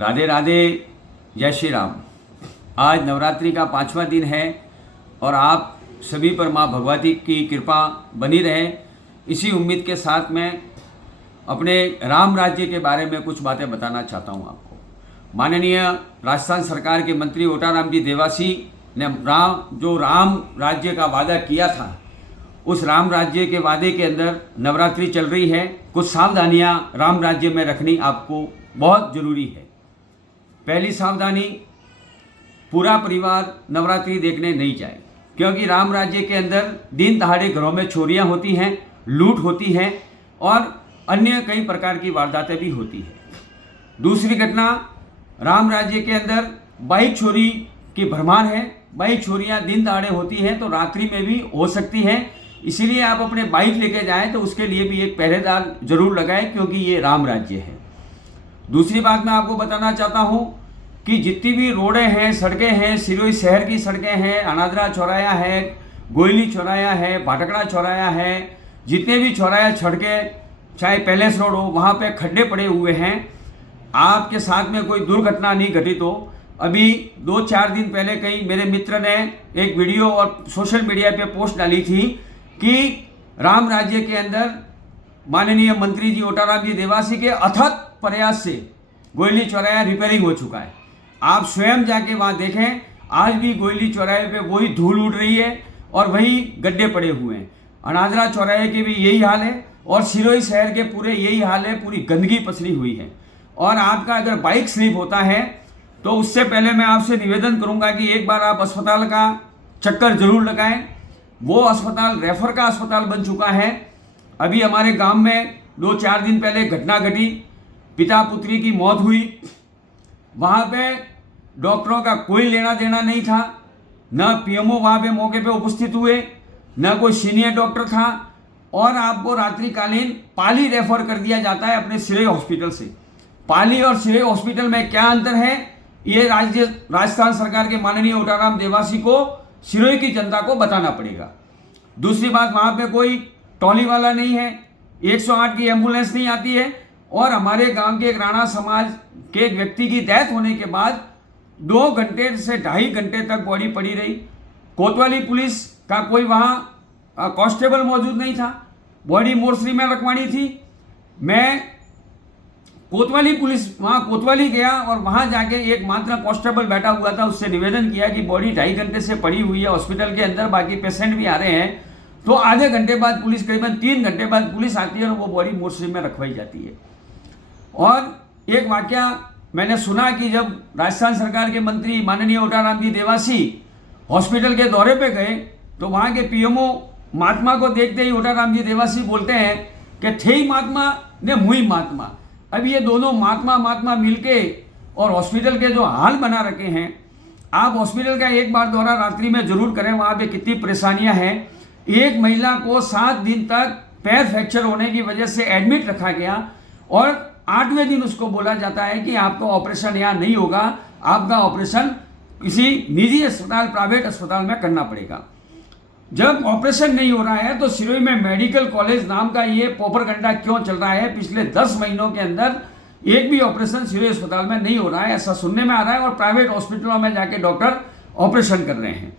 राधे राधे, जय श्री राम। आज नवरात्रि का 5वां दिन है और आप सभी पर माँ भगवती की कृपा बनी रहे, इसी उम्मीद के साथ मैं अपने राम राज्य के बारे में कुछ बातें बताना चाहता हूँ आपको। माननीय राजस्थान सरकार के मंत्री ओटाराम जी देवासी ने राम राज्य का वादा किया था, उस राम राज्य के वादे के अंदर नवरात्रि चल रही है। कुछ सावधानियां राम राज्य में रखनी आपको बहुत ज़रूरी है। पहली सावधानी, पूरा परिवार नवरात्रि देखने नहीं जाए, क्योंकि राम राज्य के अंदर दिन दहाड़े घरों में चोरियां होती हैं, लूट होती है और अन्य कई प्रकार की वारदातें भी होती है। दूसरी घटना, राम राज्य के अंदर बाइक चोरी की भरमार है। बाइक चोरियां दिन दहाड़े होती हैं तो रात्रि में भी हो सकती हैं, इसीलिए आप अपने बाइक लेके जाएं तो उसके लिए भी एक पहरेदार जरूर लगाएं, क्योंकि ये राम राज्य है। दूसरी बात मैं आपको बताना चाहता हूं कि जितनी भी रोडें हैं, सड़कें हैं, सिरोही शहर की सड़कें हैं, अनादरा चौराया है, गोयली चौराया है, भाटकड़ा चौराया है, जितने भी चौराया सड़कें, चाहे पैलेस रोड हो, वहाँ पे खड्डे पड़े हुए हैं। आपके साथ में कोई दुर्घटना नहीं घटित हो। अभी 2-4 दिन पहले कहीं मेरे मित्र ने एक वीडियो और सोशल मीडिया पे पोस्ट डाली थी कि राम राज्य के अंदर माननीय मंत्री जी ओटाराम जी देवासी के अथक प्रयास से गोयली चौराया रिपेयरिंग हो चुका है। आप स्वयं जाके वहाँ देखें, आज भी गोयली चौराहे पे वही धूल उड़ रही है और वही गड्ढे पड़े हुए हैं। अनादरा चौराहे के भी यही हाल है और सिरोही शहर के पूरे यही हाल है, पूरी गंदगी पसरी हुई है। और आपका अगर बाइक स्लिप होता है तो उससे पहले मैं आपसे निवेदन करूंगा कि एक बार आप अस्पताल का चक्कर जरूर लगाएं। वो अस्पताल रेफर का अस्पताल बन चुका है। अभी हमारे गांव में 2-4 दिन पहले घटना घटी, पिता पुत्री की मौत हुई। वहाँ पे डॉक्टरों का कोई लेना देना नहीं था, न पीएमओ वहाँ पे मौके पे उपस्थित हुए, न कोई सीनियर डॉक्टर था, और आपको रात्रिकालीन पाली रेफर कर दिया जाता है अपने सिरोही हॉस्पिटल से। पाली और सिरोही हॉस्पिटल में क्या अंतर है, ये राजस्थान सरकार के माननीय ओटाराम देवासी को, सिरोही की जनता को बताना पड़ेगा। दूसरी बात, वहाँ पे कोई टॉली वाला नहीं है, 108 की एम्बुलेंस नहीं आती है, और हमारे गांव के एक राणा समाज के एक व्यक्ति की डेथ होने के बाद 2 घंटे से 2.5 घंटे तक बॉडी पड़ी रही। कोतवाली पुलिस का कोई वहाँ कांस्टेबल मौजूद नहीं था, बॉडी मोर्चरी में रखवानी थी। मैं कोतवाली पुलिस वहाँ कोतवाली गया और वहाँ जाके एक मात्र कांस्टेबल बैठा हुआ था, उससे निवेदन किया कि बॉडी 2.5 घंटे से पड़ी हुई है हॉस्पिटल के अंदर, बाकी पेशेंट भी आ रहे हैं, तो आधे घंटे बाद पुलिस, करीबन 3 घंटे बाद पुलिस आती है और वो बॉडी मोर्चरी में रखवाई जाती है। और एक वाकया मैंने सुना कि जब राजस्थान सरकार के मंत्री माननीय ओटाराम जी देवासी हॉस्पिटल के दौरे पे गए तो वहाँ के पीएमओ महात्मा को देखते ही ओटाराम जी देवासी बोलते हैं कि थे महात्मा ने मुई महात्मा। अब ये दोनों महात्मा मिलके और हॉस्पिटल के जो हाल बना रखे हैं, आप हॉस्पिटल का एक बार दौरा रात्रि में जरूर करें, वहाँ पे कितनी परेशानियाँ हैं। एक महिला को 7 दिन तक पैर फ्रैक्चर होने की वजह से एडमिट रखा गया और 8वें दिन उसको बोला जाता है कि आपका ऑपरेशन यहाँ नहीं होगा, आपका ऑपरेशन किसी निजी अस्पताल, प्राइवेट अस्पताल में करना पड़ेगा। जब ऑपरेशन नहीं हो रहा है तो सिरोही में मेडिकल कॉलेज नाम का ये पोपरगंडा क्यों चल रहा है? पिछले 10 महीनों के अंदर एक भी ऑपरेशन सिरोही अस्पताल में नहीं हो रहा है, ऐसा सुनने में आ रहा है, और प्राइवेट हॉस्पिटलों में जाके डॉक्टर ऑपरेशन कर रहे हैं।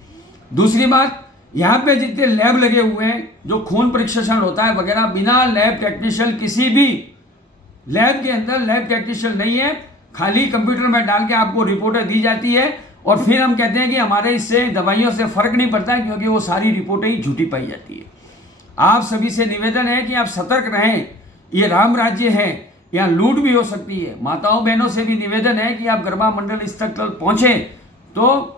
दूसरी बात, यहाँ पे जितने लैब लगे हुए हैं, जो खून परीक्षण होता है वगैरह, बिना लैब टेक्नीशियन, किसी भी लैब के अंदर लैब टेक्नीशियन नहीं है, खाली कंप्यूटर में डाल के आपको रिपोर्टें दी जाती है और फिर हम कहते हैं कि हमारे इससे दवाइयों से फर्क नहीं पड़ता है, क्योंकि वो सारी रिपोर्टें ही झूठी पाई जाती है। आप सभी से निवेदन है कि आप सतर्क रहें, ये राम राज्य है, यहाँ लूट भी हो सकती है। माताओं बहनों से भी निवेदन है कि आप गरबा मंडल स्थल तक पहुँचे तो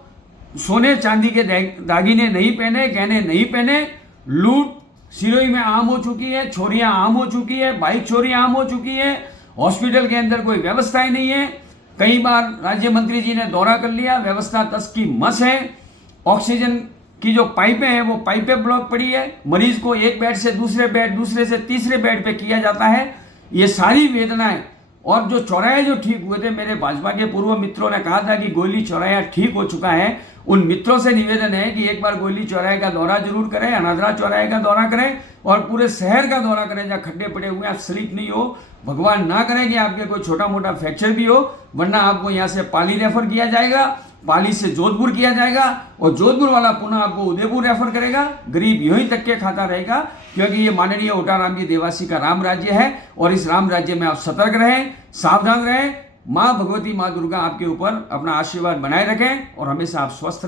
सोने चांदी के दागिने नहीं पहने, गहने नहीं पहने। लूट सिरोही में आम हो चुकी है, चोरियां आम हो चुकी है, बाइक चोरी आम हो चुकी है, हॉस्पिटल के अंदर कोई व्यवस्था ही नहीं है। कई बार राज्य मंत्री जी ने दौरा कर लिया, व्यवस्था तस की मस है। ऑक्सीजन की जो पाइपें हैं वो पाइपें ब्लॉक पड़ी है, मरीज को एक बेड से दूसरे बेड, दूसरे से तीसरे बेड पे किया जाता है। ये सारी वेदनाएं और जो चौराहे जो ठीक हुए थे, मेरे भाजपा के पूर्व मित्रों ने कहा था कि गोली चौराहा ठीक हो चुका है। उन मित्रों से निवेदन है कि एक बार गोली चौराहे का दौरा जरूर करें, अनादरा चौराहे का दौरा करें और पूरे शहर का दौरा करें जहाँ खड्डे पड़े हुए हैं, स्लिप नहीं हो। भगवान ना करें कि आपके कोई छोटा मोटा फ्रैक्चर भी हो, वरना आपको यहाँ से पाली रेफर किया जाएगा, पाली से जोधपुर किया जाएगा और जोधपुर वाला पुनः आपको उदयपुर रेफर करेगा। गरीब यूं ही तक के खाता रहेगा, क्योंकि ये माननीय ओटाराम जी देवासी का राम राज्य है और इस राम राज्य में आप सतर्क रहें, सावधान रहें। माँ भगवती, माँ दुर्गा आपके ऊपर अपना आशीर्वाद बनाए रखें और हमेशा आप स्वस्थ रहें।